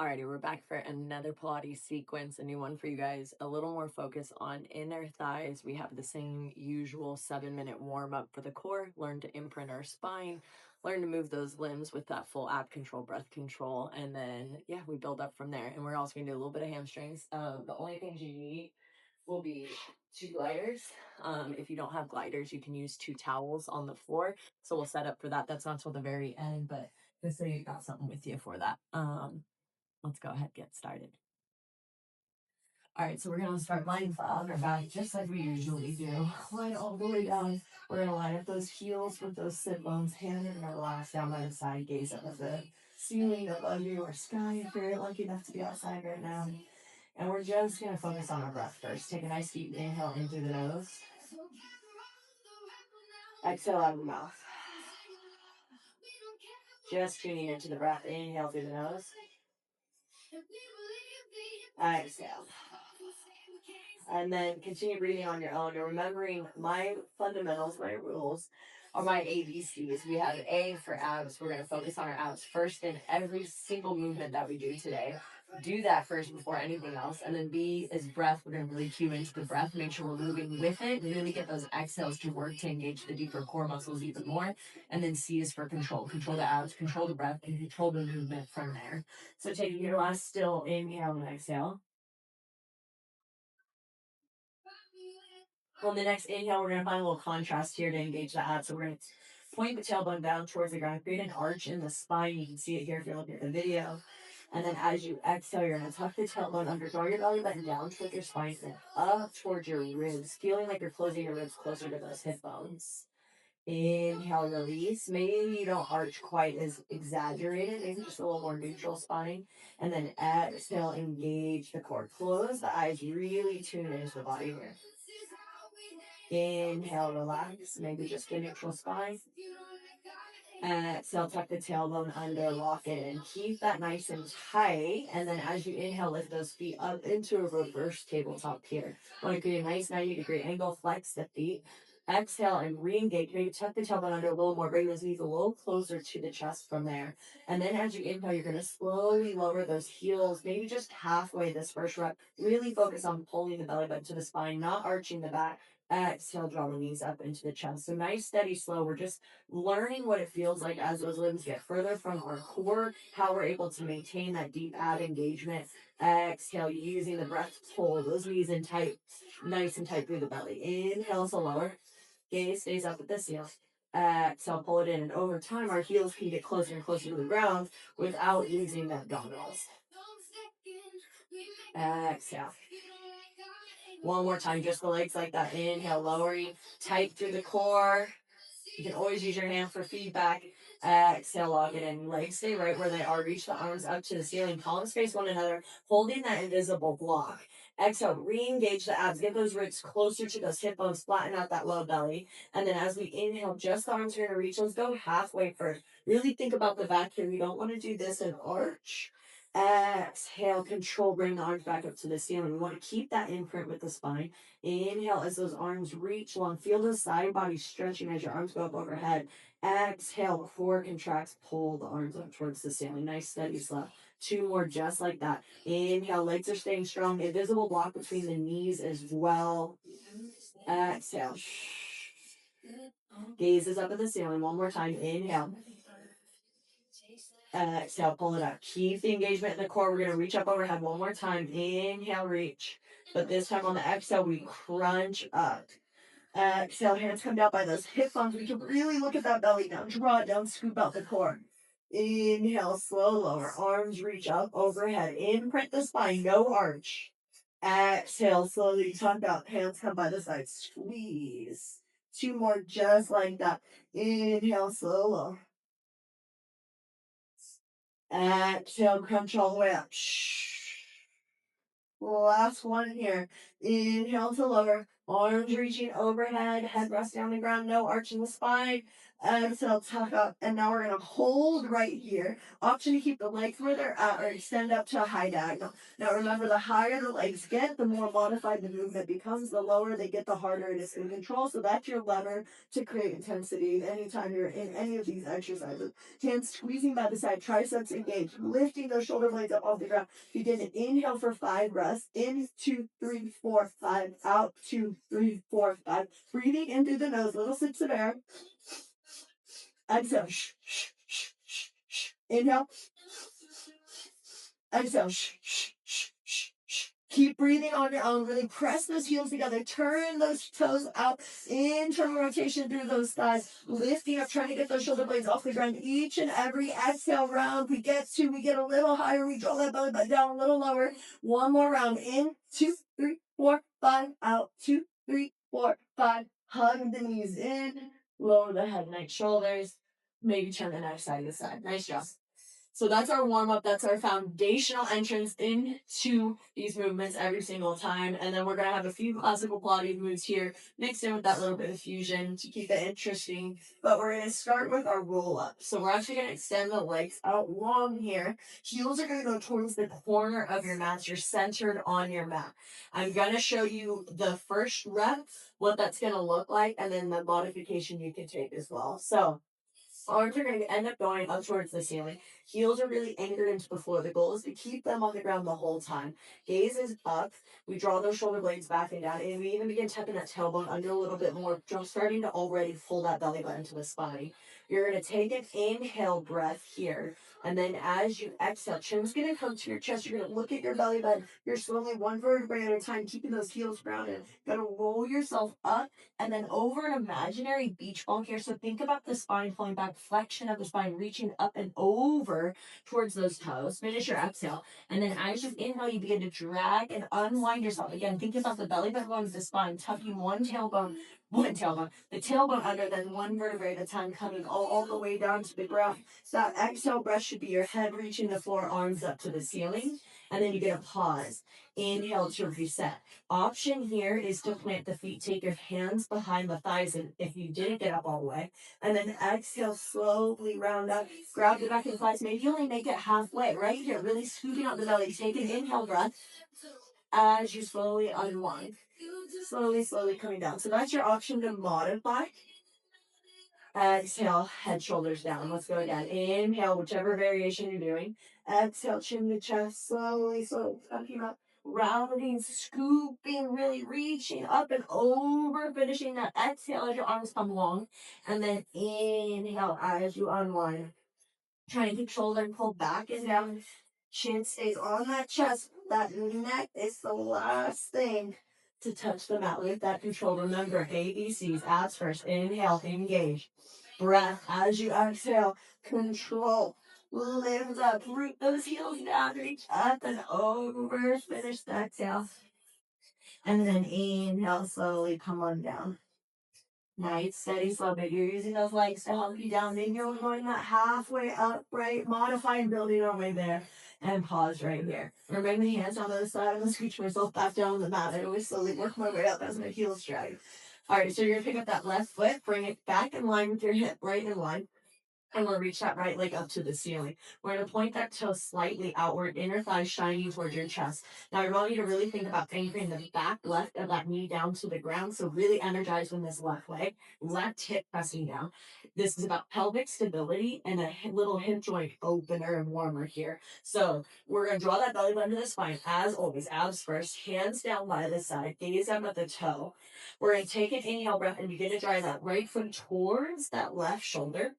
Alrighty, we're back for another Pilates sequence, a new one for you guys. A little more focus on inner thighs. We have the same usual 7-minute warm up for the core. Learn to imprint our spine, learn to move those limbs with that full ab control, breath control, and then yeah, we build up from there. And we're also gonna do a little bit of hamstrings. The only things you need will be two gliders. If you don't have gliders, you can use two towels on the floor. So we'll set up for that. That's not till the very end, but just so you got something with you for that. Let's go ahead and get started. All right, so we're gonna start lying flat on our back just like we usually do. Line all the way down. We're gonna line up those heels with those sit bones, hand and relax down by the side, gaze up at the ceiling above you or sky if you're lucky enough to be outside right now. And we're just gonna focus on our breath first. Take a nice deep inhale in through the nose. Exhale out of the mouth. Just tuning into the breath. Inhale through the nose. Exhale. And then continue breathing on your own and remembering my fundamentals, my rules, are my ABCs. We have A for abs. We're going to focus on our abs first in every single movement that we do today. Do that first before anything else. And then B is breath. We're going to really cue into the breath, make sure we're moving with it, really get those exhales to work to engage the deeper core muscles even more. And then C is for control. Control the abs, control the breath, and control the movement from there. So taking your last still inhale and exhale. On the next inhale, we're going to find a little contrast here to engage the abs. So we're going to point the tailbone down towards the ground, create an arch in the spine. You can see it here if you're looking at the video. And then as you exhale, you're going to tuck the tailbone under, draw your belly button down towards your spine, and up towards your ribs, feeling like you're closing your ribs closer to those hip bones. Inhale, release. Maybe you don't arch quite as exaggerated, maybe just a little more neutral spine. And then exhale, engage the core. Close the eyes, really tune into the body here. Inhale, relax, maybe just a neutral spine. Exhale, tuck the tailbone under, lock it in. Keep that nice and tight. And then as you inhale, lift those feet up into a reverse tabletop here. Want to create a nice 90-degree angle, flex the feet. Exhale and re-engage. Maybe tuck the tailbone under a little more. Bring those knees a little closer to the chest from there. And then as you inhale, you're going to slowly lower those heels, maybe just halfway this first rep. Really focus on pulling the belly button to the spine, not arching the back. Exhale, draw the knees up into the chest. So nice, steady, slow. We're just learning what it feels like as those limbs get further from our core, how we're able to maintain that deep ab engagement. Exhale, using the breath to pull those knees in tight, nice and tight through the belly. Inhale, so lower. Gaze stays up at the ceiling. Exhale, pull it in. And over time, our heels can get closer and closer to the ground without using the abdominals. Exhale. One more time, just the legs like that. Inhale, lowering, tight through the core. You can always use your hand for feedback. Exhale, lock it in. Legs stay right where they are. Reach the arms up to the ceiling. Palms face one another, holding that invisible block. Exhale, re-engage the abs. Get those ribs closer to those hip bones. Flatten out that low belly. And then as we inhale, just the arms are going to reach. Let's go halfway first. Really think about the back here. We don't want to do this in arch. Exhale, control, bring the arms back up to the ceiling. We want to keep that imprint with the spine. Inhale as those arms reach long. Feel the side body stretching as your arms go up overhead. Exhale, core contracts, pull the arms up towards the ceiling. Nice, steady, slow. Two more just like that. Inhale, legs are staying strong. Invisible block between the knees as well. Exhale. Gaze is up at the ceiling. One more time. Inhale. Exhale, pull it up. Keep the engagement in the core. We're going to reach up overhead one more time. Inhale, reach. But this time on the exhale, we crunch up. Exhale, hands come down by those hip bones. We can really look at that belly down. Draw it down, scoop out the core. Inhale, slow lower. Arms reach up overhead. Imprint the spine, no arch. Exhale, slowly tuck out. Hands come by the side. Squeeze. Two more just like that. Inhale, slow lower. Exhale, crunch all the way up. Last one here. Inhale to lower. Arms reaching overhead. Head resting on the ground. No arch in the spine. Exhale, tuck up. And now we're going to hold right here. Option to keep the legs where they're at or extend up to a high diagonal. Now remember, the higher the legs get, the more modified the movement becomes. The lower they get, the harder it is to control. So that's your lever to create intensity anytime you're in any of these exercises. Hands squeezing by the side, triceps engaged, lifting those shoulder blades up off the ground. Begin to inhale for 5 breaths. In, 2, 3, 4, 5. Out, 2, 3, 4, 5. Breathing in through the nose, little sips of air. Exhale. Inhale. Exhale. Keep breathing on your own. Really press those heels together. Turn those toes out. Internal rotation through those thighs. Lifting up, trying to get those shoulder blades off the ground. Each and every exhale round we get a little higher. We draw that belly button down a little lower. One more round. In, 2, 3, 4, 5. Out, 2, 3, 4, 5. Hug the knees in. Lower the head, neck, shoulders. Maybe turn the neck side to side. Nice job. So that's our warm up. That's our foundational entrance into these movements every single time. And then we're going to have a few classical Pilates moves here mixed in with that little bit of fusion to keep it interesting. But we're going to start with our roll up. So we're actually going to extend the legs out long here. Heels are going to go towards the corner of your mat. You're centered on your mat. I'm going to show you the first rep, what that's going to look like, and then the modification you can take as well. So arms are going to end up going up towards the ceiling. Heels are really anchored into the floor. The goal is to keep them on the ground the whole time. Gaze is up. We draw those shoulder blades back and down. And we even begin tucking that tailbone under a little bit more. Starting to already pull that belly button to the spine. You're going to take an inhale breath here. And then as you exhale, chin's going to come to your chest. You're going to look at your belly button. You're slowly one vertebrae at a time, keeping those heels grounded. You're going to roll yourself up and then over an imaginary beach ball here. So think about the spine pulling back, flexion of the spine, reaching up and over towards those toes. Finish your exhale. And then as you inhale, you begin to drag and unwind yourself. Again, think about the belly button going to the spine, tucking the tailbone under, then one vertebrae at a time, coming all the way down to the ground. So that exhale breath should be your head reaching the floor, arms up to the ceiling. And then you get a pause. Inhale to reset. Option here is to plant the feet. Take your hands behind the thighs and if you didn't get up all the way. And then exhale, slowly round up. Grab the back of the thighs. Maybe only make it halfway right here. Really scooping out the belly. Take an inhale breath as you slowly unwind. Slowly coming down. So that's your option to modify. Exhale, head, shoulders down. Let's go again. Inhale, whichever variation you're doing. Exhale, chin to chest. Slowly tucking up. Rounding, scooping, really reaching up and over. Finishing that exhale as your arms come long. And then inhale as you unwind. Trying to keep shoulder and pull back and down. Chin stays on that chest. That neck is the last thing to touch the mat. Lift that control. Remember, ABCs. Abs first. Inhale, engage. Breath as you exhale. Control. Lift up. Root those heels down. Reach up and over. Finish the exhale. And then inhale, slowly come on down. Nice, steady, slow, but you're using those legs to help you down. Then you're going that halfway up, right? Modifying, building our way there. And pause right here. Remember the hands on the other side. I'm going to scooch myself back down on the mat. I always slowly work my way up as my heels drag. All right, so you're going to pick up that left foot, bring it back in line with your hip, right in line. And we'll reach that right leg up to the ceiling. We're going to point that toe slightly outward, inner thigh shining towards your chest. Now, I want you to really think about anchoring the back left of that knee down to the ground. So really energize when this left leg, left hip pressing down. This is about pelvic stability and a little hip joint opener and warmer here. So we're going to draw that belly button to the spine. As always, abs first, hands down by the side, gaze down at the toe. We're going to take an inhale breath and begin to drive that right foot towards that left shoulder.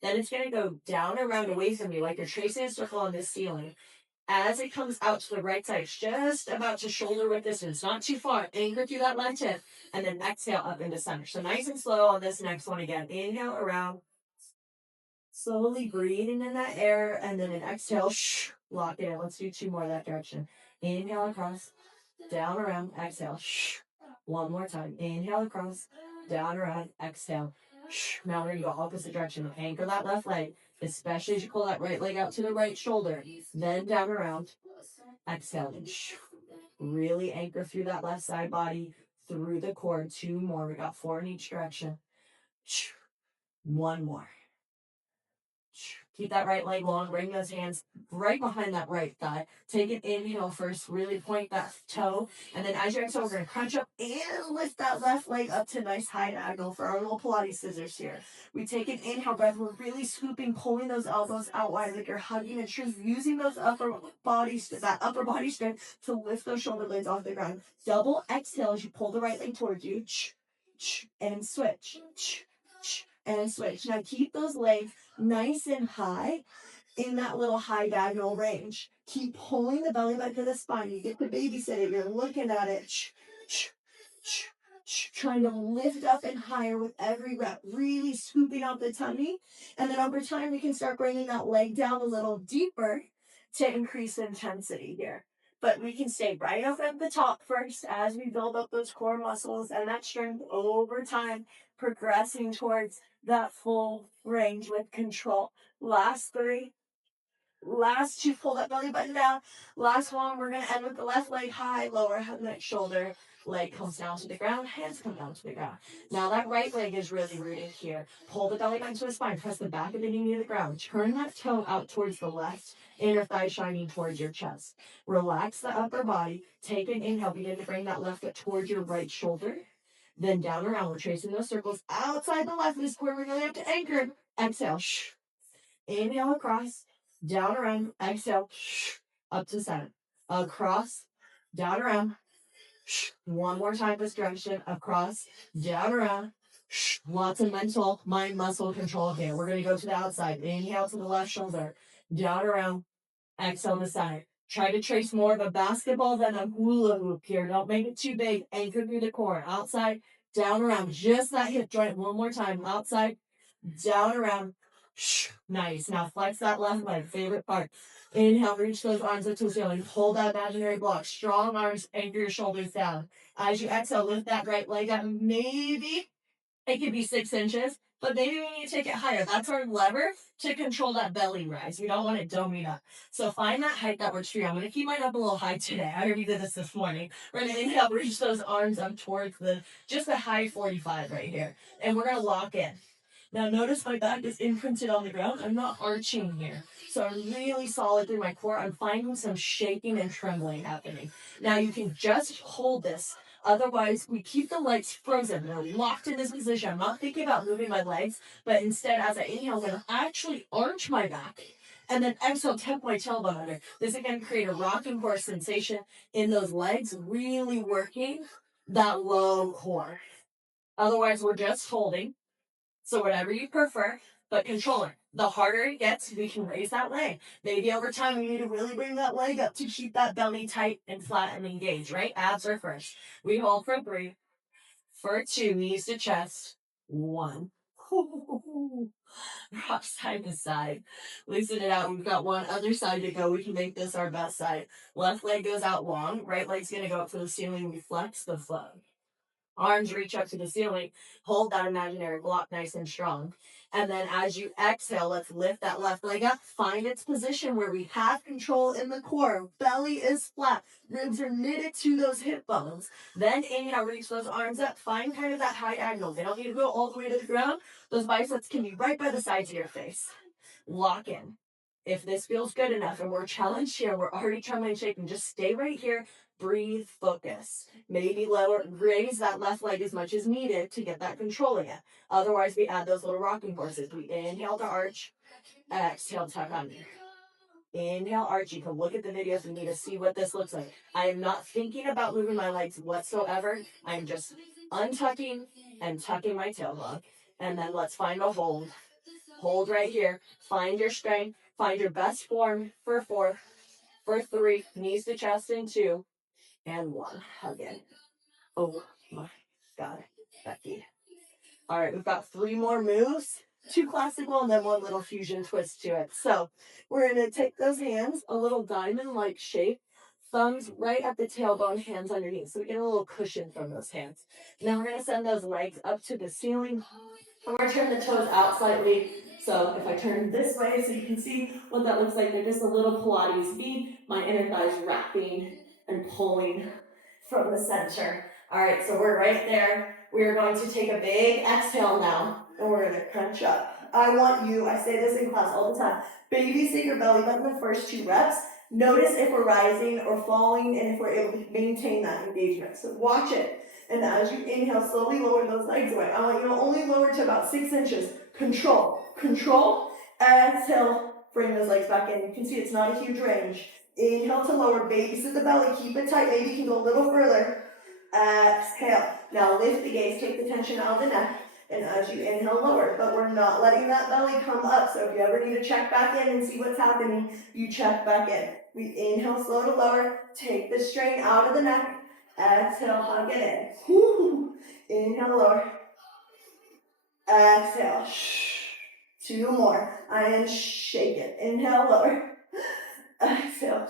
Then it's going to go down around away from you like you're tracing a circle on the ceiling. As it comes out to the right side, it's just about to shoulder width distance, not too far. Anchor through that left hip, and then exhale up into center. So nice and slow on this next one again. Inhale around. Slowly breathing in that air, and then an exhale. Lock it in. Let's do 2 more that direction. Inhale across, down around, exhale. One more time. Inhale across, down around, exhale. Now we're going to go opposite direction. Anchor that left leg, especially as you pull that right leg out to the right shoulder. Then down around. Exhale. Really anchor through that left side body, through the core. 2 more. We got 4 in each direction. One more. Keep that right leg long. Bring those hands right behind that right thigh. Take an inhale first. Really point that toe. And then as you exhale, we're going to crunch up and lift that left leg up to nice high diagonal for our little Pilates scissors here. We take an inhale breath. We're really scooping, pulling those elbows out wide like you're hugging a tree, using those that upper body strength to lift those shoulder blades off the ground. Double exhale as you pull the right leg towards you. And switch. And switch. Now keep those legs nice and high in that little high diagonal range. Keep pulling the belly back to the spine. You get to babysit it. You're looking at it. Trying to lift up and higher with every rep. Really scooping out the tummy. And then over time, we can start bringing that leg down a little deeper to increase intensity here. But we can stay right up at the top first as we build up those core muscles and that strength over time, progressing towards that full range with control. Last three. Last two, pull that belly button down. Last one, we're going to end with the left leg high, lower head, neck, shoulder. Leg comes down to the ground, hands come down to the ground. Now that right leg is really rooted here. Pull the belly back to the spine, press the back of the knee to the ground. Turn that toe out towards the left, inner thigh shining towards your chest. Relax the upper body. Take an inhale, begin to bring that left foot towards your right shoulder. Then down around, we're tracing those circles outside the left. This is where we're going to have to anchor. Exhale. Inhale across, down around, exhale, up to center. Across, down around. One more time this direction. Across, down around. Lots of mental, mind, muscle control here. We're going to go to the outside. Inhale to the left shoulder. Down around. Exhale to the side. Try to trace more of a basketball than a hula hoop here. Don't make it too big. Anchor through the core. Outside, down around. Just that hip joint. One more time. Outside, down around. Nice. Now flex that left leg. Favorite part. Inhale, reach those arms up to the ceiling. Hold that imaginary block. Strong arms, anchor your shoulders down. As you exhale, lift that right leg up. Maybe it could be 6 inches, but maybe we need to take it higher. That's our lever to control that belly rise. We don't want it doming up. So find that height that works for you. I'm going to keep mine up a little high today. I already did this morning. We're going to inhale, reach those arms up towards just a high 45 right here. And we're going to lock in. Now notice my back is imprinted on the ground. I'm not arching here. So I'm really solid through my core. I'm finding some shaking and trembling happening. Now you can just hold this. Otherwise, we keep the legs frozen. They're locked in this position. I'm not thinking about moving my legs, but instead, as I inhale, I'm going to actually arch my back. And then exhale, tuck my tailbone under. This again create a rocking core sensation in those legs, really working that low core. Otherwise, we're just holding. So whatever you prefer, but control it. The harder it gets, we can raise that leg. Maybe over time, we need to really bring that leg up to keep that belly tight and flat and engaged, right? Abs are first. We hold for 3, for 2, knees to chest, 1. Rock side to side. Loosen it out. We've got one other side to go. We can make this our best side. Left leg goes out long. Right leg's going to go up to the ceiling. We flex the flow. Arms reach up to the ceiling. Hold that imaginary block nice and strong. And then as you exhale, let's lift that left leg up. Find its position where we have control in the core. Belly is flat. Ribs are knitted to those hip bones. Then inhale, reach those arms up. Find kind of that high angle. They don't need to go all the way to the ground. Those biceps can be right by the sides of your face. Lock in. If this feels good enough and we're challenged here, we're already trembling and shaking, just stay right here. Breathe, focus. Maybe lower, raise that left leg as much as needed to get that control again. Otherwise, we add those little rocking forces. We inhale to arch, exhale, tuck under. Inhale, arch. You can look at the videos and need to see what this looks like. I am not thinking about moving my legs whatsoever. I'm just untucking and tucking my tailbone. And then let's find a hold. Hold right here. Find your strength. Find your best form for 4, for 3, knees to chest in 2, and 1. Again. Oh my God, Becky. All right, we've got 3 more moves. 2 classical and then 1 little fusion twist to it. So we're going to take those hands, a little diamond-like shape. Thumbs right at the tailbone, hands underneath. So we get a little cushion from those hands. Now we're going to send those legs up to the ceiling. I'm going to turn the toes out slightly. So if I turn this way so you can see what that looks like, they're just a little Pilates bead. My inner thighs wrapping and pulling from the center. All right, so we're right there. We are going to take a big exhale now. and we're gonna crunch up. I want you, I say this in class all the time, babysit your belly button the first 2 reps. Notice if we're rising or falling and if we're able to maintain that engagement. So watch it. And as you inhale, slowly lower those legs away. I want you to only lower to about 6 inches. Control, control. Exhale, bring those legs back in. You can see it's not a huge range. Inhale to lower, babysit the belly, keep it tight. Maybe you can go a little further. Exhale. Now lift the gaze, take the tension out of the neck. And as you inhale, lower. But we're not letting that belly come up. So if you ever need to check back in and see what's happening, you check back in. We inhale, slow to lower. Take the strain out of the neck. Exhale, hug it in. Woo. Inhale, lower. Exhale. 2 more. And shake it. Inhale, lower. Exhale.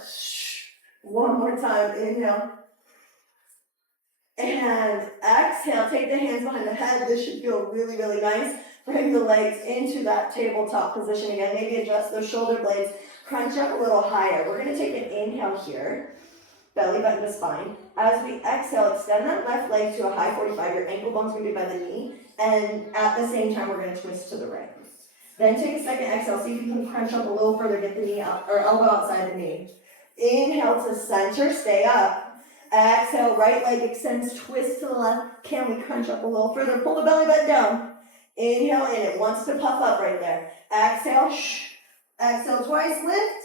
1 more time. Inhale. And exhale, take the hands behind the head. This should feel really, really nice. Bring the legs into that tabletop position again. Maybe adjust those shoulder blades. Crunch up a little higher. We're going to take an inhale here. Belly button to spine. As we exhale, extend that left leg to a high 45. Your ankle bone's going to be by the knee. And at the same time, we're going to twist to the right. Then take a second exhale. See if you can crunch up a little further. Get the knee out, or elbow outside the knee. Inhale to center. Stay up. Exhale, right leg extends, twist to the left. Can we crunch up a little further? Pull the belly button down. Inhale in, it wants to puff up right there. Exhale, exhale twice, lift.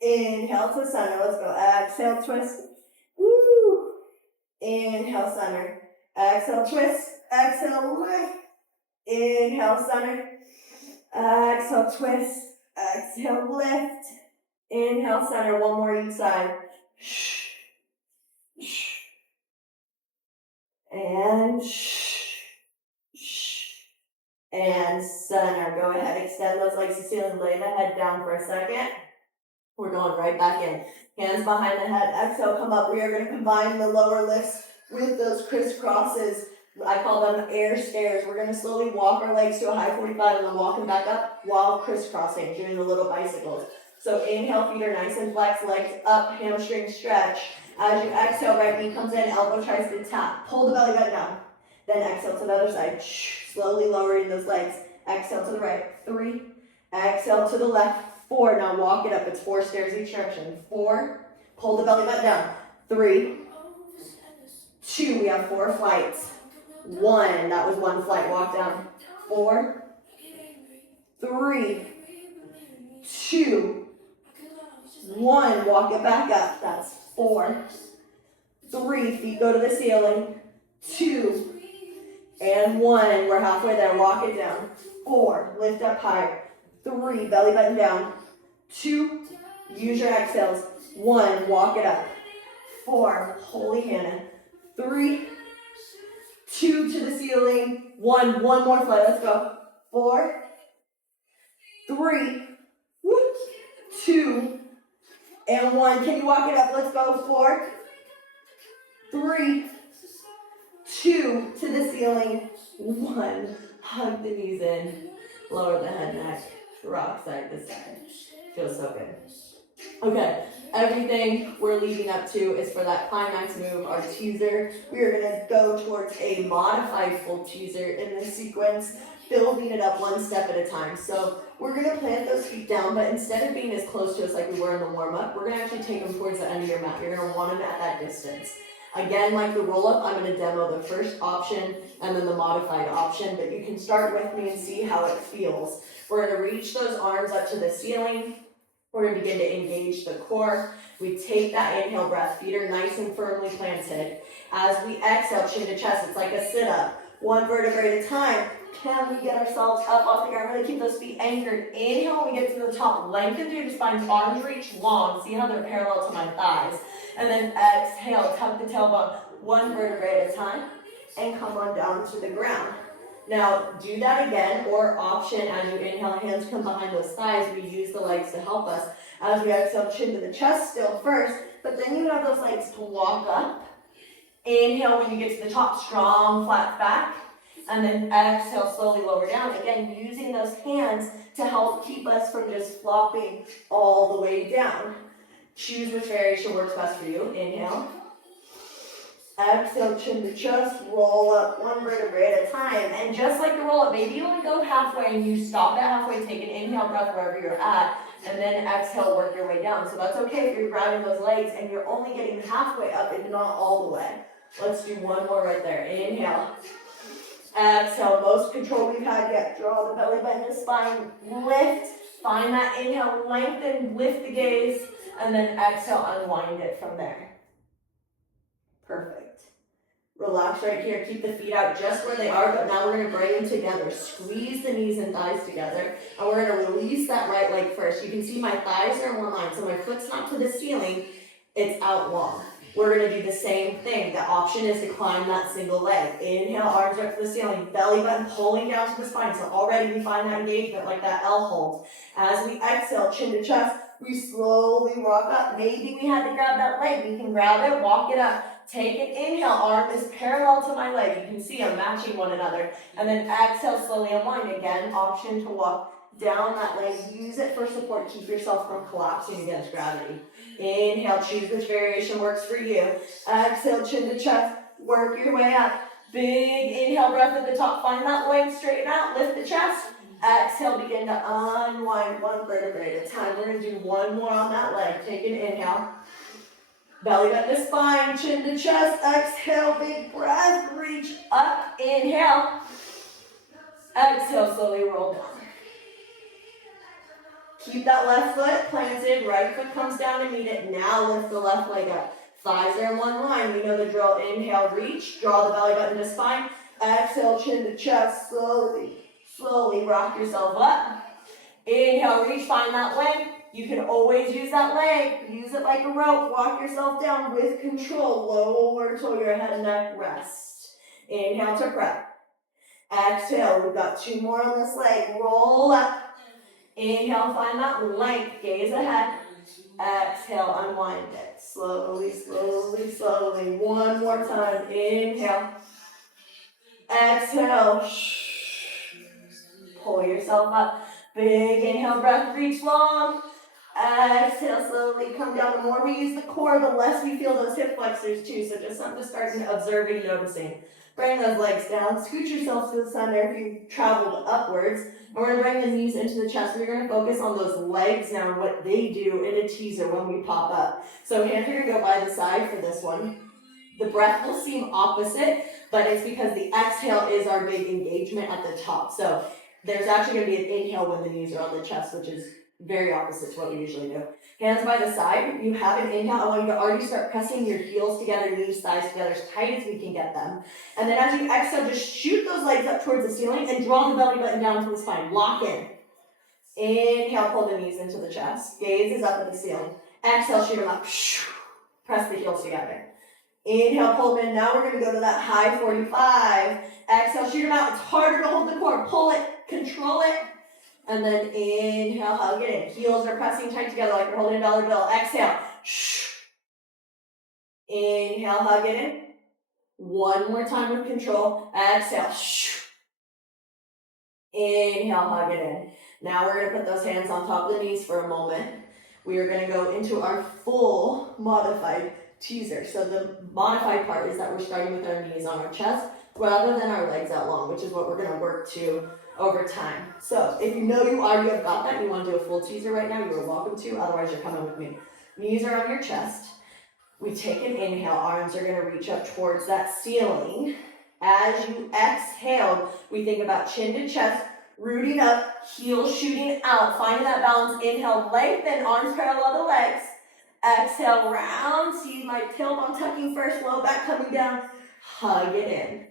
Inhale to center, let's go. Exhale, twist. Woo. Inhale, center. Exhale, twist. Exhale, lift. Inhale, center. Exhale, twist. Exhale, lift. Inhale, center. 1 more each side. And center. Go ahead, extend those legs to the ceiling, lay the head down for a second. We're going right back in. Hands behind the head, exhale, come up. We are going to combine the lower lifts with those crisscrosses. I call them air stairs. We're going to slowly walk our legs to a high 45 and then walk them back up while crisscrossing, doing the little bicycles. So inhale, feet are nice and flexed, legs up, hamstring stretch. As you exhale, right knee comes in, elbow tries to tap. Pull the belly button down. Then exhale to the other side. Slowly lowering those legs. Exhale to the right. 3. Exhale to the left. 4. Now walk it up. It's 4 stairs each direction. 4. Pull the belly button down. 3. 2. We have 4 flights. 1. That was 1 flight. Walk down. 4. 3. 2. 1. Walk it back up. That's 4. 3. Feet go to the ceiling. 2. And 1. We're halfway there. Walk it down. 4. Lift up higher. 3. Belly button down. 2. Use your exhales. 1. Walk it up. 4. Holy Hannah. 3. 2 to the ceiling. 1. 1 more flight. Let's go. 4. 3. 2. And 1. Can you walk it up? Let's go. 4. 3. 2 to the ceiling. 1. Hug the knees in. Lower the head, neck. Rock side to side. Feels so good. Okay, everything we're leading up to is for that climax move, our teaser. We are going to go towards a modified full teaser in this sequence, building it up 1 step at a time. So we're going to plant those feet down, but instead of being as close to us like we were in the warm-up, we're going to actually take them towards the end of your mat. You're going to want them at that distance. Again, like the roll-up, I'm going to demo the first option and then the modified option, but you can start with me and see how it feels. We're going to reach those arms up to the ceiling. We're going to begin to engage the core. We take that inhale breath. Feet are nice and firmly planted. As we exhale, chin to chest, it's like a sit-up. 1 vertebrae at a time. Can we get ourselves up off the ground? Really keep those feet anchored. Inhale, we get to the top. Lengthen through your spine. Arms reach long. See how they're parallel to my thighs. And then exhale, tuck the tailbone 1 vertebrae at a time. And come on down to the ground. Now, do that again, or option as you inhale, hands come behind those thighs. We use the legs to help us. As we exhale, chin to the chest still first, but then you have those legs to walk up. Inhale when you get to the top, strong, flat back. And then exhale, slowly lower down. Again, using those hands to help keep us from just flopping all the way down. Choose which variation works best for you. Inhale. Exhale, chin to chest, roll up one vertebrae at a time. And just like the roll up, maybe you only go halfway and you stop at halfway, take an inhale breath wherever you're at, and then exhale, work your way down. So that's okay if you're grabbing those legs and you're only getting halfway up and not all the way. Let's do one more right there. Inhale. Exhale, most control we've had yet. Draw the belly button to spine, lift. Find that inhale, lengthen, lift the gaze, and then exhale, unwind it from there. Perfect. Relax right here. Keep the feet out just where they are, but now we're going to bring them together. Squeeze the knees and thighs together, and we're going to release that right leg first. You can see my thighs are in one line, so my foot's not to the ceiling, it's out long. We're going to do the same thing. The option is to climb that single leg. Inhale, arms up to the ceiling, belly button pulling down to the spine. So already we find that engagement like that L hold. As we exhale, chin to chest, we slowly walk up. Maybe we had to grab that leg. We can grab it, walk it up. Take an inhale, arm is parallel to my leg. You can see I'm matching one another. And then exhale, slowly unwind. Again, option to walk down that leg. Use it for support. Keep yourself from collapsing against gravity. Inhale, choose which variation works for you. Exhale, chin to chest, work your way up. Big inhale, breath at the top. Find that leg, straighten out, lift the chest. Exhale, begin to unwind one vertebrae at a time. We're going to do one more on that leg. Take an inhale. Belly button to spine, chin to chest. Exhale, big breath, reach up. Inhale. Exhale, slowly roll down. Keep that left foot planted, right foot comes down to meet it. Now lift the left leg up. Thighs are in one line. We know the drill. Inhale, reach. Draw the belly button to spine. Exhale, chin to chest. Slowly rock yourself up. Inhale, reach, find that leg. You can always use that leg. Use it like a rope. Walk yourself down with control. Lower till your head, neck, rest. Inhale to prep. Exhale, we've got two more on this leg. Roll up. Inhale, find that length, gaze ahead. Exhale, unwind it. Slowly. One more time. Inhale. Exhale. Pull yourself up. Big inhale, breath, reach long. Exhale, slowly come down. The more we use the core, the less we feel those hip flexors too. So just something to start observing, noticing. Bring those legs down. Scoot yourself to the center if you traveled upwards. And we're going to bring the knees into the chest. We're going to focus on those legs now and what they do in a teaser when we pop up. So hands are going to go by the side for this one. The breath will seem opposite, but it's because the exhale is our big engagement at the top. So there's actually going to be an inhale when the knees are on the chest, which is very opposite to what we usually do. Hands by the side. You have an inhale. I want you to already start pressing your heels together, knees, thighs together as tight as we can get them. And then as you exhale, just shoot those legs up towards the ceiling and draw the belly button down to the spine. Lock in. Inhale, pull the knees into the chest. Gaze is up at the ceiling. Exhale, shoot them up. Press the heels together. Inhale, pull them in. Now we're going to go to that high 45. Exhale, shoot them out. It's harder to hold the core. Pull it. Control it. And then inhale, hug it in. Heels are pressing tight together like you're holding a dollar bill. Exhale. Inhale, hug it in. One more time with control. Exhale. Inhale, hug it in. Now we're going to put those hands on top of the knees for a moment. We are going to go into our full modified teaser. So the modified part is that we're starting with our knees on our chest rather than our legs out long, which is what we're going to work to over time. So if you know you already have got that, you want to do a full teaser right now, you're welcome to. Otherwise, you're coming with me. Knees are on your chest. We take an inhale. Arms are going to reach up towards that ceiling. As you exhale, we think about chin to chest, rooting up, heels shooting out, finding that balance. Inhale, lengthen, arms parallel to legs. Exhale, round. See my tailbone tucking first, low back coming down. Hug it in.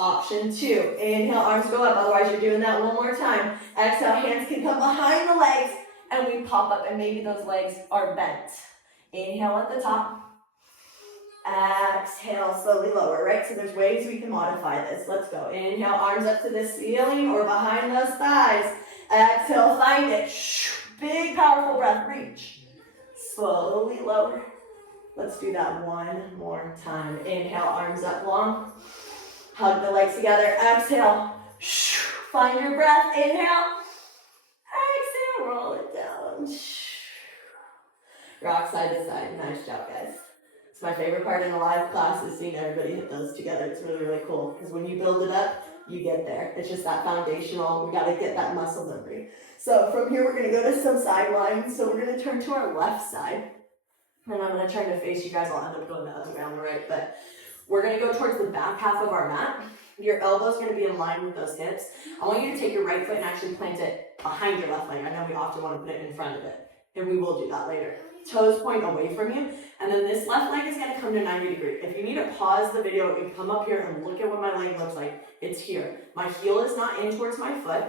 Option 2, inhale, arms go up, otherwise you're doing that one more time. Exhale, hands can come behind the legs, and we pop up, and maybe those legs are bent. Inhale at the top. Exhale, slowly lower, right? So there's ways we can modify this. Let's go. Inhale, arms up to the ceiling or behind those thighs. Exhale, find it. Big, powerful breath, reach. Slowly lower. Let's do that one more time. Inhale, arms up long. Hug the legs together. Exhale. Find your breath. Inhale. Exhale. Roll it down. Rock side to side. Nice job, guys. It's my favorite part in a live class is seeing everybody hit those together. It's really, really cool because when you build it up, you get there. It's just that foundational, we gotta get that muscle memory. So from here, we're gonna go to some side lines. So we're gonna turn to our left side. And I'm gonna try to face you guys. I'll end up going the other way on the right, but we're gonna go towards the back half of our mat. Your elbow's gonna be in line with those hips. I want you to take your right foot and actually plant it behind your left leg. I know we often wanna put it in front of it, and we will do that later. Toes point away from you, and then this left leg is gonna come to 90 degrees. If you need to pause the video, you can come up here and look at what my leg looks like. It's here. My heel is not in towards my foot.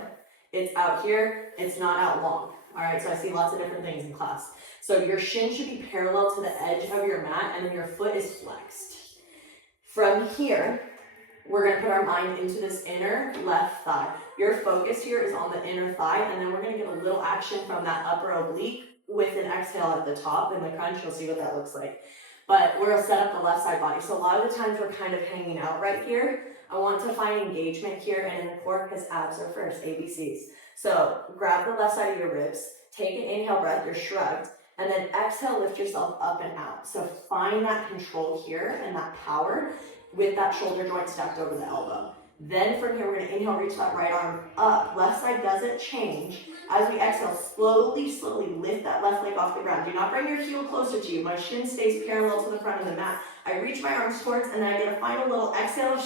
It's out here, it's not out long. All right, so I see lots of different things in class. So your shin should be parallel to the edge of your mat, and then your foot is flexed. From here, we're gonna put our mind into this inner left thigh. Your focus here is on the inner thigh, and then we're gonna get a little action from that upper oblique with an exhale at the top. In the crunch, you'll see what that looks like. But we're gonna set up the left side body. So a lot of the times we're kind of hanging out right here. I want to find engagement here and in the core because abs are first, ABCs. So grab the left side of your ribs, take an inhale breath, you're shrugged, and then exhale, lift yourself up and out. So find that control here and that power with that shoulder joint stacked over the elbow. Then from here, we're gonna inhale, reach that right arm up. Left side doesn't change. As we exhale, slowly, slowly lift that left leg off the ground. Do not bring your heel closer to you. My shin stays parallel to the front of the mat. I reach my arms towards, and then I get a final little exhale,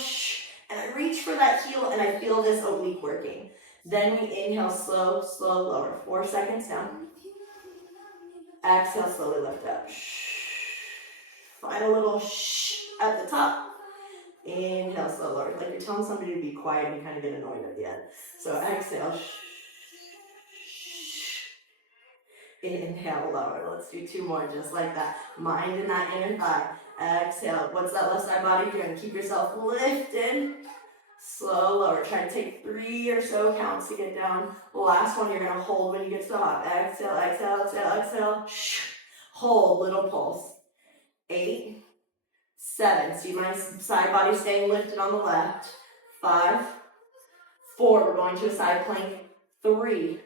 and I reach for that heel, and I feel this oblique working. Then we inhale, slow, slow, lower. 4 seconds down. Exhale, slowly lift up. Find a little at the top. Inhale, slow, lower. Like you're telling somebody to be quiet and you kind of get annoyed at the end. So exhale. Inhale, lower. Let's do 2 more just like that. Mind in that inner thigh. Exhale. What's that left side body doing? Keep yourself lifted. Slow, lower. Try to take 3 or so counts to get down. Last one, you're going to hold when you get to the hop. Exhale, exhale, exhale, exhale. Hold, little pulse. 8, 7. See my side body staying lifted on the left. 5, 4. We're going to a side plank. 3,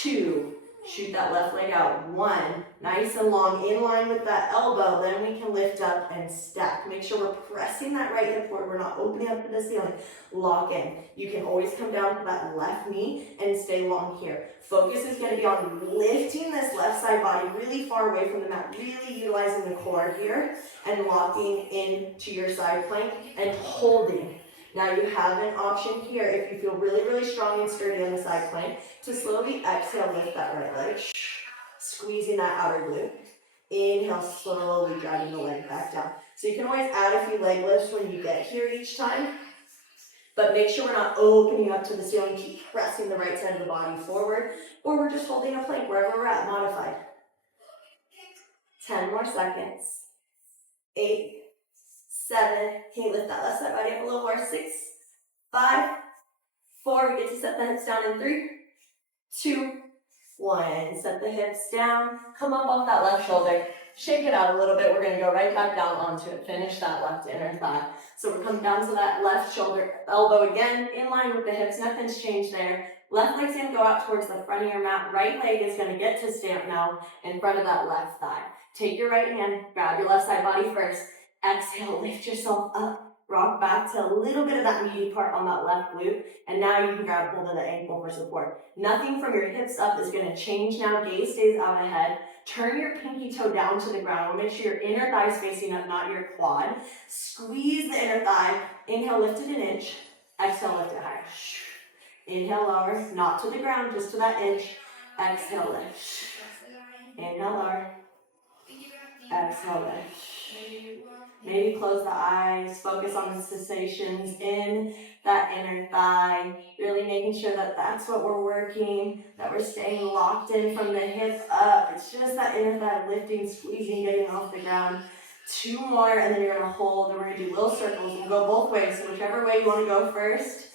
2. Shoot that left leg out. 1. Nice and long, in line with that elbow. Then we can lift up and stack. Make sure we're pressing that right hip forward. We're not opening up to the ceiling. Lock in. You can always come down to that left knee and stay long here. Focus is going to be on lifting this left side body really far away from the mat. Really utilizing the core here and locking into your side plank and holding. Now you have an option here if you feel really, really strong and sturdy on the side plank to slowly exhale, lift that right leg, squeezing that outer glute. Inhale, slowly driving the leg back down. So you can always add a few leg lifts when you get here each time, but make sure we're not opening up to the ceiling. Keep pressing the right side of the body forward, or we're just holding a plank wherever we're at, modified. 10 more seconds. 8, 7, okay, lift that left side body up a little more. 6, 5, 4, we get to set the hips down in 3, 2, 1. Set the hips down, come up off that left shoulder, shake it out a little bit. We're gonna go right back down onto it. Finish that left inner thigh. So we're coming down to that left shoulder, elbow again, in line with the hips, nothing's changed there. Left leg's gonna go out towards the front of your mat. Right leg is gonna get to stamp now in front of that left thigh. Take your right hand, grab your left side body first. Exhale, lift yourself up, rock back to a little bit of that meaty part on that left glute, and now you can grab hold of the ankle for support. Nothing from your hips up is going to change now. Gaze stays out ahead. Turn your pinky toe down to the ground. Make sure your inner thigh is facing up, not your quad. Squeeze the inner thigh. Inhale, lift it an inch. Exhale, lift it higher. Inhale, lower, not to the ground, just to that inch. Exhale, lift. Inhale, lower. Exhale, lift. Maybe close the eyes, focus on the sensations in that inner thigh, really making sure that that's what we're working, that we're staying locked in from the hips up. It's just that inner thigh lifting, squeezing, getting off the ground. 2 more, and then you're going to hold, and we're going to do little circles. We'll go both ways, so whichever way you want to go first.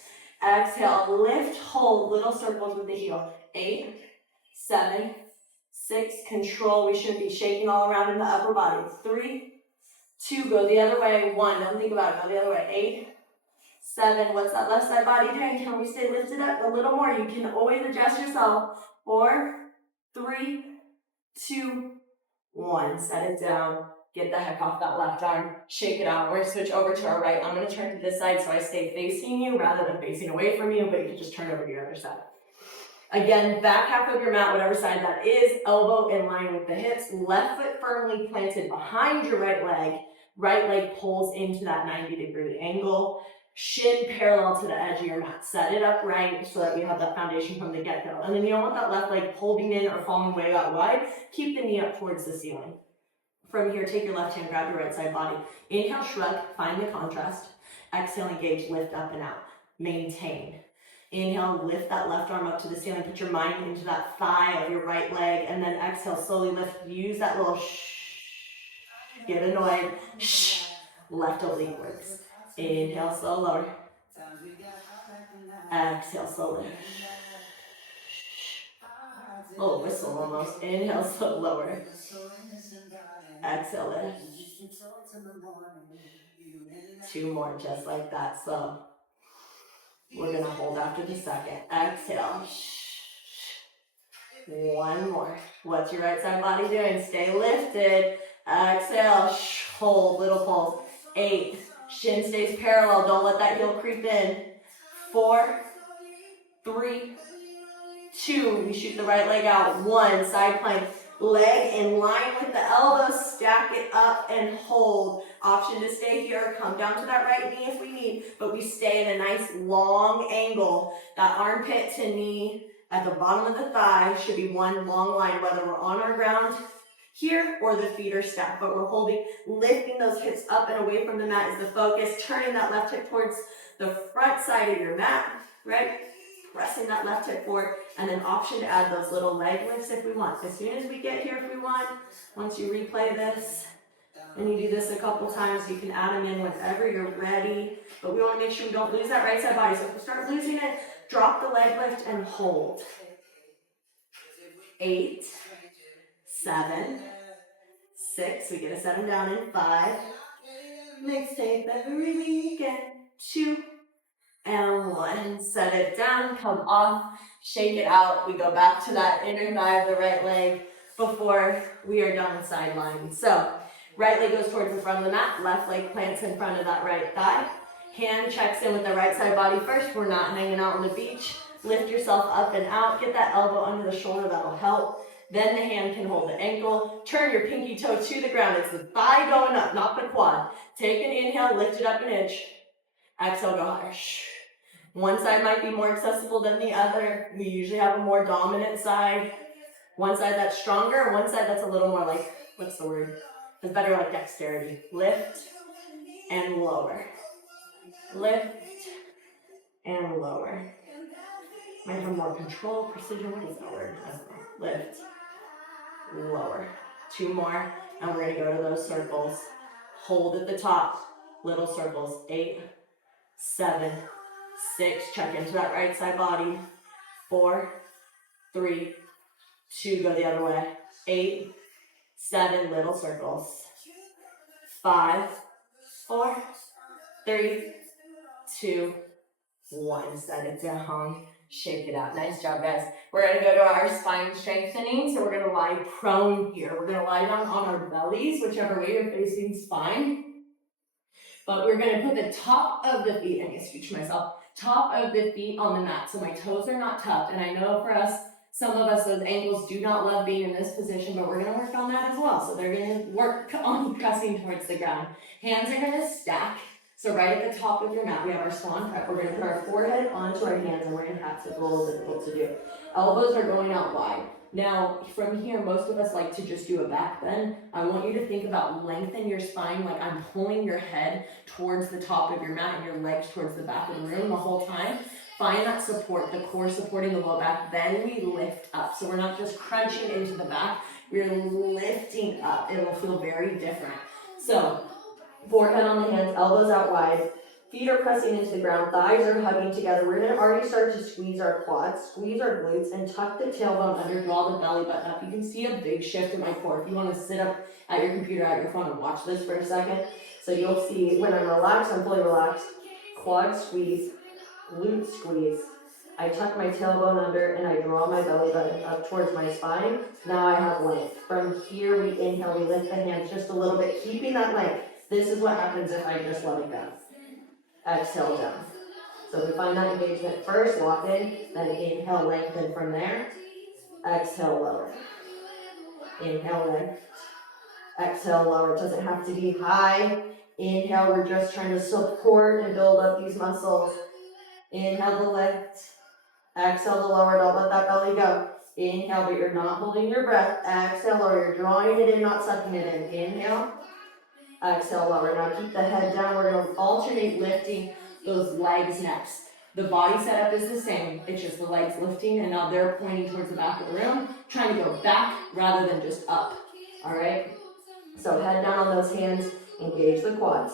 Exhale, lift, hold, little circles with the heel. 8, 7, 6, control. We shouldn't be shaking all around in the upper body. 3, 2, go the other way. 1, don't think about it, go the other way. 8, 7, what's that left side body doing? Can we stay lifted up a little more? You can always adjust yourself. 4, 3, 2, 1, set it down. Get the heck off that left arm, shake it out. We're gonna switch over to our right. I'm gonna turn to this side so I stay facing you rather than facing away from you, but you can just turn over to your other side. Again, back half of your mat, whatever side that is, elbow in line with the hips, left foot firmly planted behind your right leg pulls into that 90-degree angle, shin parallel to the edge of your mat. Set it up right so that we have that foundation from the get-go. And then you don't want that left leg holding in or falling way out wide. Keep the knee up towards the ceiling. From here, take your left hand, grab your right side body. Inhale, shrug, find the contrast. Exhale, engage, lift up and out. Maintain. Inhale, lift that left arm up to the ceiling. Put your mind into that thigh of your right leg. And then exhale, slowly lift. Use that little shh. Get annoyed. Shh. Left oblique works. Inhale, slow, lower. Exhale, slowly. Oh, whistle almost. Inhale, slow, lower. Exhale, lift. 2 more, just like that, slow. We're gonna hold after the second. Exhale. 1 more. What's your right side body doing? Stay lifted. Exhale. Hold, little pulse. 8. Shin stays parallel. Don't let that heel creep in. 4, 3, 2. We shoot the right leg out. 1. Side plank. Leg in line with the elbow. Stack it up and hold. Option to stay here. Come down to that right knee if we need, but we stay in a nice long angle. That armpit to knee at the bottom of the thigh should be one long line, whether we're on our ground here or the feet are stacked, but we're holding, lifting those hips up and away from the mat is the focus. Turning that left hip towards the front side of your mat, right? Pressing that left hip forward, and then option to add those little leg lifts if we want. As soon as we get here, if we want, once you replay this, and you do this a couple times, you can add them in whenever you're ready. But we want to make sure we don't lose that right side body. So if we start losing it, drop the leg lift and hold. 8, 7, 6. We get to set them down in 5. Mixtape every weekend. 2. And 1. Set it down, come off, shake it out. We go back to that inner thigh of the right leg before we are done sideline. So, right leg goes towards the front of the mat, left leg plants in front of that right thigh. Hand checks in with the right side body first. We're not hanging out on the beach. Lift yourself up and out. Get that elbow under the shoulder, that'll help. Then the hand can hold the ankle. Turn your pinky toe to the ground. It's the thigh going up, not the quad. Take an inhale, lift it up an inch. Exhale, go higher. One side might be more accessible than the other. We usually have a more dominant side. One side that's stronger, one side that's a little more like, what's the word? It's better like dexterity. Lift and lower. Lift and lower. Might have more control, precision. What is that word? I don't know. Lift, lower. 2 more, and we're gonna go to those circles. Hold at the top. Little circles. 8, 7, 6. Check into that right side body. 4, 3, 2. Go the other way. 8, 7. Little circles. 5, 4, 3, 2, 1. Set it down. Shake it out. Nice job, guys. We're going to go to our spine strengthening. So we're going to lie prone here. We're going to lie down on our bellies, whichever way you're facing spine. But we're going to put the top of the feet, I'm going to scooch myself, top of the feet on the mat. So my toes are not tucked. And I know for us, some of us, those ankles do not love being in this position, but we're going to work on that as well. So they're going to work on pressing towards the ground. Hands are going to stack. So right at the top of your mat, we have our swan prep. We're going to put our forehead onto our hands, and we're in cats. It's a little difficult to do. Elbows are going out wide. Now, from here, most of us like to just do a back bend. I want you to think about lengthen your spine, like I'm pulling your head towards the top of your mat and your legs towards the back of the room the whole time. Find that support, the core supporting the low back. Then we lift up. So we're not just crunching into the back. We're lifting up. It will feel very different. So, forehead on the hands, elbows out wide. Feet are pressing into the ground, thighs are hugging together. We're going to already start to squeeze our quads, squeeze our glutes, and tuck the tailbone under, draw the belly button up. You can see a big shift in my core. If you want to sit up at your computer, at your phone, and watch this for a second. So you'll see when I'm relaxed, I'm fully relaxed. Quad squeeze, glute squeeze, I tuck my tailbone under and I draw my belly button up towards my spine. Now I have length. From here, we inhale, we lift the hands just a little bit, keeping that length. This is what happens if I just let it go. Exhale down. So we find that engagement first, lock in, then inhale, lengthen from there. Exhale, lower. Inhale, lift. Exhale, lower. It doesn't have to be high. Inhale, we're just trying to support and build up these muscles. Inhale the lift. Exhale the lower. Don't let that belly go. Inhale, but you're not holding your breath. Exhale, lower. You're drawing it in, not sucking it in. Inhale. Exhale, lower. Now keep the head down. We're going to alternate lifting those legs next. The body setup is the same. It's just the legs lifting, and now they're pointing towards the back of the room, trying to go back rather than just up. All right? So head down on those hands. Engage the quads.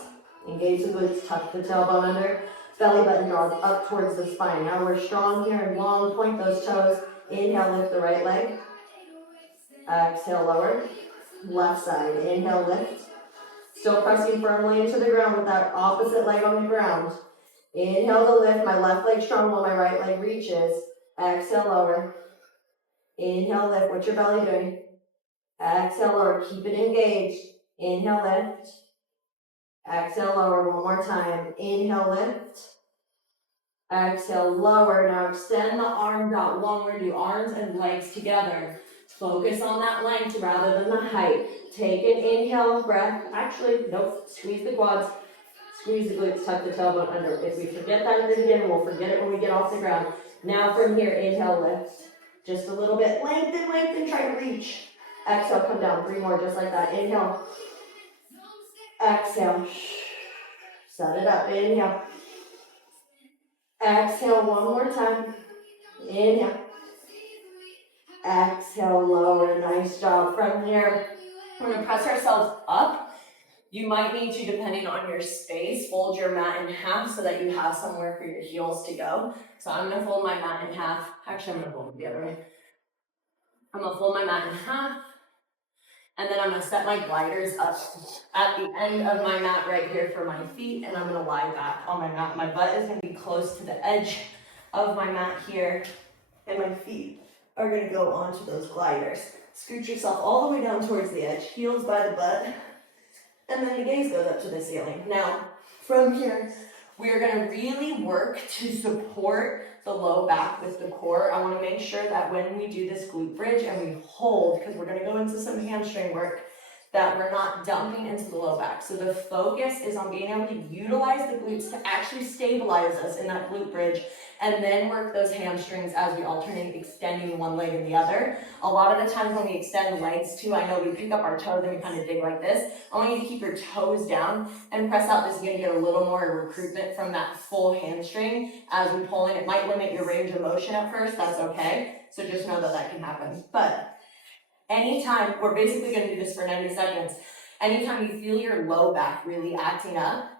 Engage the glutes. Tuck the tailbone under. Belly button draws up towards the spine. Now we're strong here and long. Point those toes. Inhale, lift the right leg. Exhale, lower. Left side. Inhale, lift. Still pressing firmly into the ground with that opposite leg on the ground. Inhale to lift. My left leg strong while my right leg reaches. Exhale, lower. Inhale, lift. What's your belly doing? Exhale, lower. Keep it engaged. Inhale, lift. Exhale, lower. One more time. Inhale, lift. Exhale, lower. Now extend the arms out long. We're going to do arms and legs together. Focus on that length rather than the height. Take an inhale, breath. Actually, nope. Squeeze the quads. Squeeze the glutes, tuck the tailbone under. If we forget that at the beginning, we'll forget it when we get off the ground. Now from here, inhale, lift. Just a little bit. Lengthen, lengthen, try to reach. Exhale, come down. 3 more, just like that. Inhale. Exhale. Set it up. Inhale. Exhale, one more time. Inhale. Exhale, lower. Nice job. From here, we're going to press ourselves up. You might need to, depending on your space, fold your mat in half so that you have somewhere for your heels to go. So I'm going to fold my mat in half. Actually, I'm going to fold it the other way. I'm going to fold my mat in half. And then I'm going to set my gliders up at the end of my mat right here for my feet. And I'm going to lie back on my mat. My butt is going to be close to the edge of my mat here. And my feet are going to go onto those gliders. Scoot yourself all the way down towards the edge. Heels by the butt. And then the gaze goes up to the ceiling. Now, from here, we are going to really work to support the low back with the core. I want to make sure that when we do this glute bridge and we hold, because we're going to go into some hamstring work, that we're not dumping into the low back. So the focus is on being able to utilize the glutes to actually stabilize us in that glute bridge, and then work those hamstrings as we alternate extending one leg and the other. A lot of the times when we extend legs too, I know we pick up our toes and we kind of dig like this. I want you to keep your toes down and press out. This is going to get a little more recruitment from that full hamstring as we pull in. It might limit your range of motion at first. That's okay. So just know that that can happen. But anytime, we're basically going to do this for 90 seconds. Anytime you feel your low back really acting up,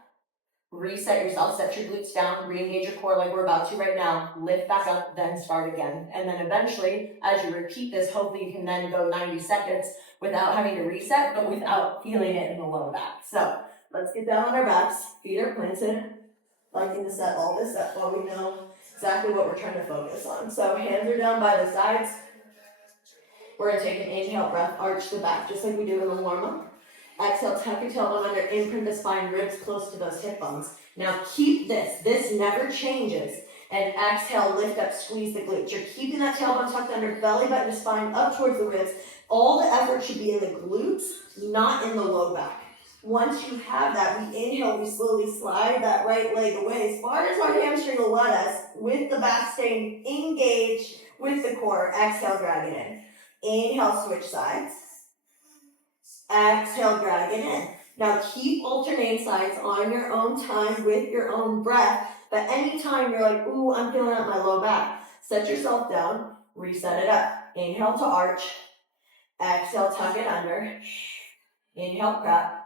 reset yourself, set your glutes down, re-engage your core like we're about to right now, lift back up, then start again. And then eventually, as you repeat this, hopefully you can then go 90 seconds without having to reset, but without feeling it in the low back. So let's get down on our backs, feet are planted, liking to set all this up while we know exactly what we're trying to focus on. So hands are down by the sides. We're going to take an inhale breath, arch the back, just like we do in the warm-up. Exhale, tuck your tailbone under, imprint the spine, ribs close to those hip bones. Now keep this. This never changes. And exhale, lift up, squeeze the glutes. You're keeping that tailbone tucked under, belly button to spine, up towards the ribs. All the effort should be in the glutes, not in the low back. Once you have that, we inhale, we slowly slide that right leg away as far as our hamstring will let us, with the back staying engaged with the core. Exhale, drag it in. Inhale, switch sides. Exhale, drag it in. Now keep alternating sides on your own time with your own breath. But anytime you're like, ooh, I'm feeling out my low back, set yourself down, reset it up. Inhale to arch. Exhale, tuck it under. Inhale, prep.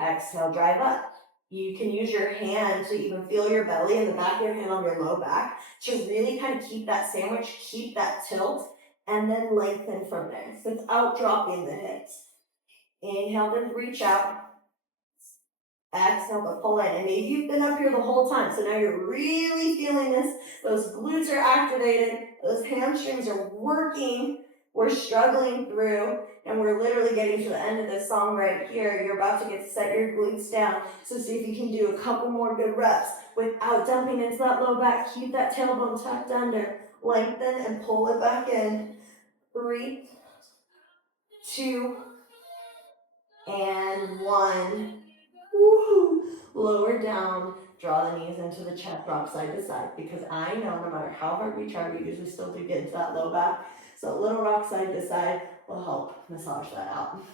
Exhale, drive up. You can use your hand to even feel your belly and the back of your hand on your low back to really kind of keep that sandwich, keep that tilt, and then lengthen from there without dropping the hips. Inhale, then reach out. Exhale, but pull in. And maybe you've been up here the whole time, so now you're really feeling this. Those glutes are activated. Those hamstrings are working. We're struggling through, and we're literally getting to the end of this song right here. You're about to get to set your glutes down. So see if you can do a couple more good reps without dumping into that low back. Keep that tailbone tucked under. Lengthen and pull it back in. 3, 2, and 1. Woo! Lower down, draw the knees into the chest, rock side to side, because I know no matter how hard we try, we usually still do get into that low back. So a little rock side to side will help massage that out.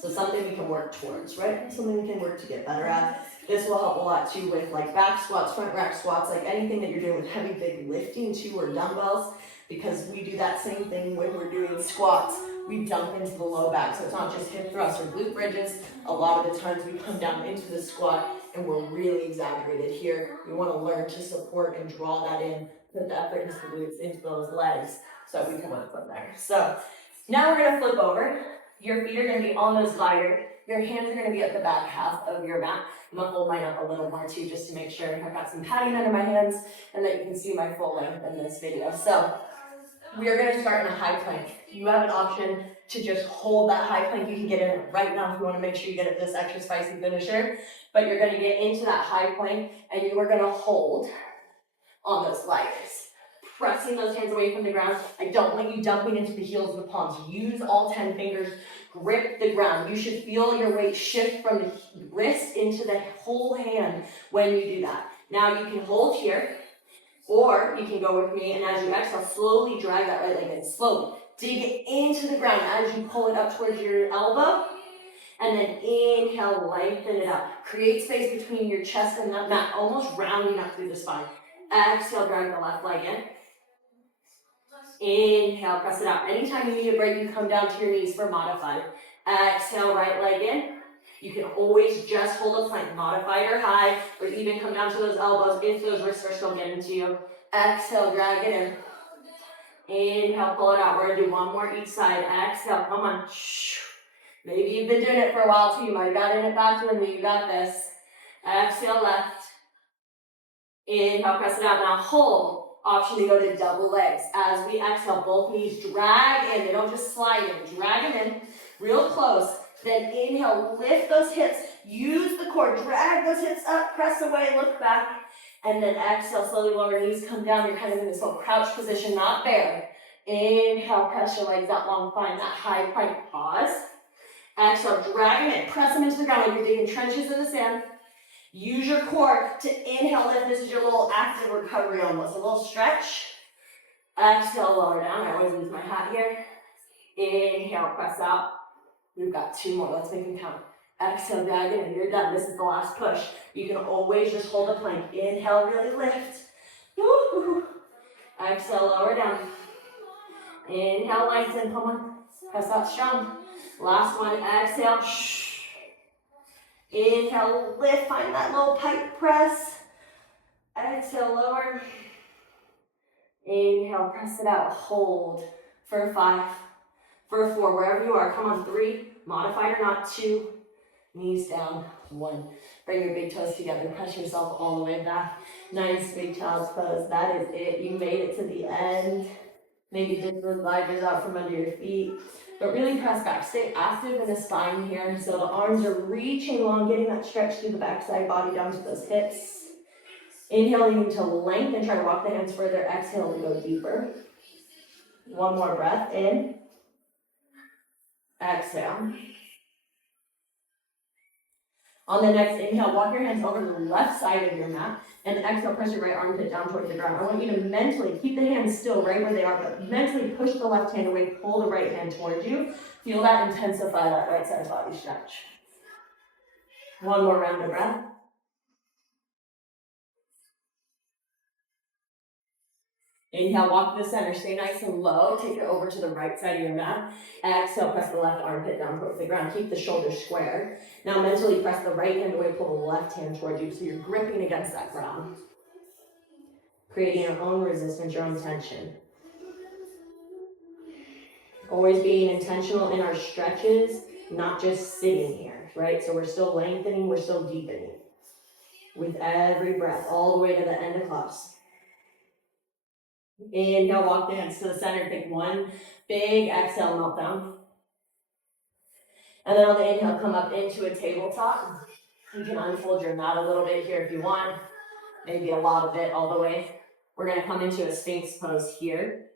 So something we can work towards, right? Something we can work to get better at. This will help a lot too with like back squats, front rack squats, like anything that you're doing with heavy, big lifting too, or dumbbells, because we do that same thing when we're doing squats. We dump into the low back, so it's not just hip thrusts or glute bridges. A lot of the times we come down into the squat and we're really exaggerated here. We want to learn to support and draw that in, put the effort into the glutes, into those legs, so we can work from there. So now we're going to flip over. Your feet are going to be almost wider. Your hands are going to be at the back half of your mat. I'm going to hold mine up a little more too, just to make sure I've got some padding under my hands and that you can see my full length in this video. So we are going to start in a high plank. You have an option to just hold that high plank. You can get in it right now if you want to make sure you get it this extra spicy finisher. But you're going to get into that high plank and you are going to hold on those legs. Pressing those hands away from the ground. I don't want you dumping into the heels of the palms. Use all 10 fingers. Grip the ground. You should feel your weight shift from the wrist into the whole hand when you do that. Now you can hold here, or you can go with me, and as you exhale, slowly drag that right leg in. Slowly. Dig it into the ground as you pull it up towards your elbow. And then inhale, lengthen it out. Create space between your chest and that mat, almost rounding up through the spine. Exhale, drag the left leg in. Inhale, press it out. Anytime you need a break, you come down to your knees for modified. Exhale, right leg in. You can always just hold a plank, modified or high, or even come down to those elbows if those wrists are still getting to you. Exhale, drag it in. Inhale, pull it out. We're gonna do one more each side. Exhale, come on. Maybe you've been doing it for a while too. You might have gotten it back with me. You got this. Exhale, left. Inhale, press it out. Now hold. Option to go to double legs. As we exhale, both knees drag in. They don't just slide in. Drag them in real close. Then inhale, lift those hips. Use the core. Drag those hips up. Press away. Look back. And then exhale, slowly lower knees. Come down. You're kind of in this little crouch position, not bear. Inhale, press your legs out long. Find that high plank. Pause. Exhale, drag them in. Press them into the ground like you're digging trenches in the sand. Use your core to inhale, lift. This is your little active recovery almost. A little stretch. Exhale, lower down. I always lose my hat here. Inhale, press out. We've got 2 more. Let's make them count. Exhale, drag it in. You're done. This is the last push. You can always just hold a plank. Inhale, really lift. Woo-hoo. Exhale, lower down. Inhale, lengthen. Come on. Press out strong. Last one. Exhale. Inhale, lift, find that low pike press. Exhale, lower. Inhale, press it out, hold for 5, for 4, wherever you are. Come on, 3, modified or not, 2, knees down, 1. Bring your big toes together, press yourself all the way back. Nice big child's pose, that is it. You made it to the end. Maybe dig those gliders out from under your feet. But really press back. Stay active in the spine here. So the arms are reaching long, getting that stretch through the backside body down to those hips. Inhaling to lengthen, try to walk the hands further. Exhale to go deeper. One more breath in. Exhale. On the next inhale, walk your hands over to the left side of your mat. And exhale, press your right armpit down towards the ground. I want you to mentally keep the hands still right where they are, but mentally push the left hand away, pull the right hand towards you. Feel that intensify that right side body stretch. One more round of breath. Inhale, walk to the center. Stay nice and low. Take it over to the right side of your mat. Exhale, press the left armpit down towards the ground. Keep the shoulders square. Now mentally press the right hand away, pull the left hand towards you so you're gripping against that ground. Creating your own resistance, your own tension. Always being intentional in our stretches. not just sitting here, right? So we're still lengthening, we're still deepening with every breath, all the way to the end of class. Inhale, walk the hands to the center, take one big exhale, melt down. And then on the inhale, come up into a tabletop. You can unfold your mat a little bit here if you want, maybe a lot of it all the way. We're gonna come into a Sphinx pose here.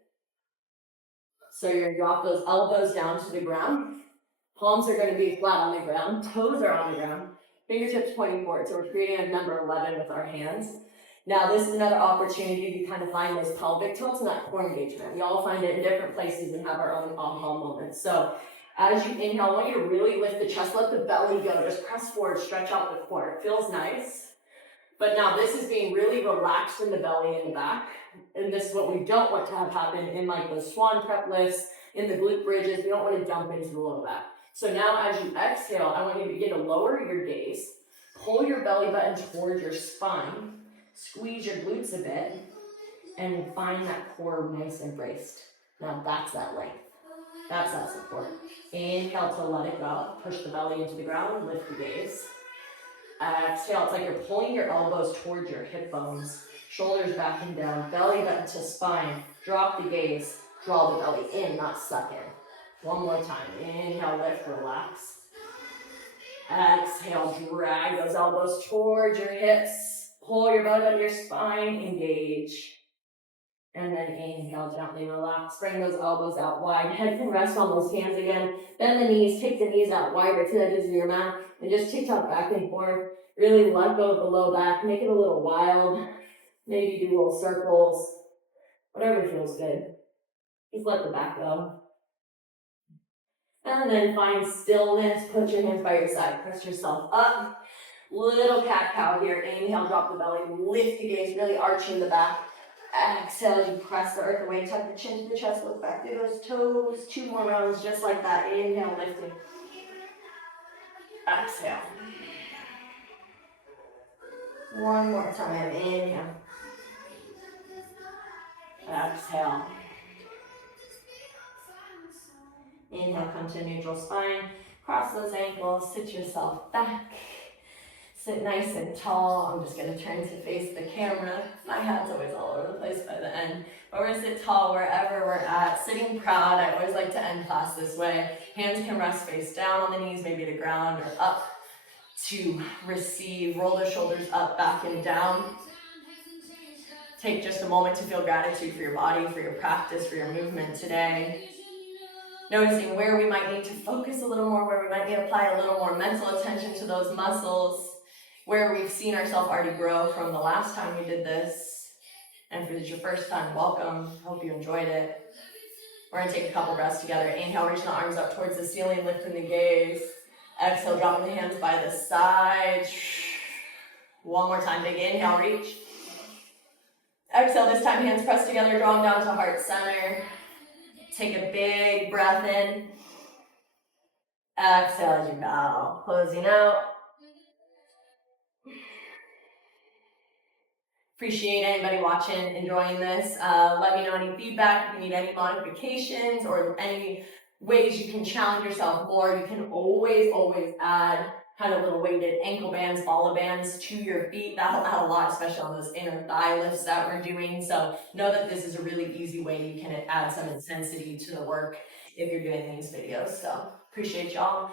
So you're gonna drop those elbows down to the ground. Palms are gonna be flat on the ground, toes are on the ground, fingertips pointing forward. So we're creating a number 11 with our hands. Now this is another opportunity to kind of find those pelvic tilts and that core engagement. We all find it in different places and have our own aha moments. So as you inhale, I want you to really lift the chest, let the belly go, just press forward, stretch out the core. It feels nice. But now this is being really relaxed in the belly and the back. And this is what we don't want to have happen in like the swan prep lifts, in the glute bridges. We don't want to dump into the low back. So now as you exhale, I want you to begin to lower your gaze, pull your belly button towards your spine, squeeze your glutes a bit, and find that core nice and braced. Now that's that length. That's that support. Inhale to let it go. Push the belly into the ground, lift the gaze. Exhale, it's like you're pulling your elbows towards your hip bones, shoulders back and down, belly button to spine, drop the gaze, draw the belly in, not suck in. One more time, inhale, lift, relax. Exhale, drag those elbows towards your hips, pull your belly button to your spine, engage. And then inhale, gently relax, bring those elbows out wide, head can rest on those hands again, bend the knees, take the knees out wider to the edges of your mat, and just tick-tock back and forth. Really let go of the low back, make it a little wild, maybe do little circles, whatever feels good. Just let the back go. And then find stillness, put your hands by your side, press yourself up. Little cat-cow here, inhale, drop the belly, lift the gaze, really arching the back. Exhale as you press the earth away, tuck the chin to the chest, look back through those toes. 2 more rounds just like that. Inhale, lifting. Exhale. One more time. Inhale. Exhale. Inhale, come to neutral spine. Cross those ankles, sit yourself back. Sit nice and tall. I'm just gonna turn to face the camera. My head's always all over the place by the end. But we're gonna sit tall wherever we're at. Sitting proud, I always like to end class this way. Hands can rest face down on the knees, maybe to ground or up to receive. Roll the shoulders up, back and down. Take just a moment to feel gratitude for your body, for your practice, for your movement today. Noticing where we might need to focus a little more, where we might need to apply a little more mental attention to those muscles, where we've seen ourselves already grow from the last time we did this. And if it's your first time, welcome. Hope you enjoyed it. We're gonna take a couple breaths together. Inhale, reaching the arms up towards the ceiling, lifting the gaze. Exhale, dropping the hands by the side. One more time, big inhale, reach. Exhale, this time hands pressed together, draw them down to heart center. Take a big breath in. Exhale as you bow, closing out. Appreciate anybody watching, enjoying this. Let me know any feedback, if you need any modifications or any ways you can challenge yourself more. You can always add kind of little weighted ankle bands, follow bands to your feet. That'll add a lot, especially on those inner thigh lifts that we're doing. So know that this is a really easy way you can add some intensity to the work if you're doing these videos. So appreciate y'all.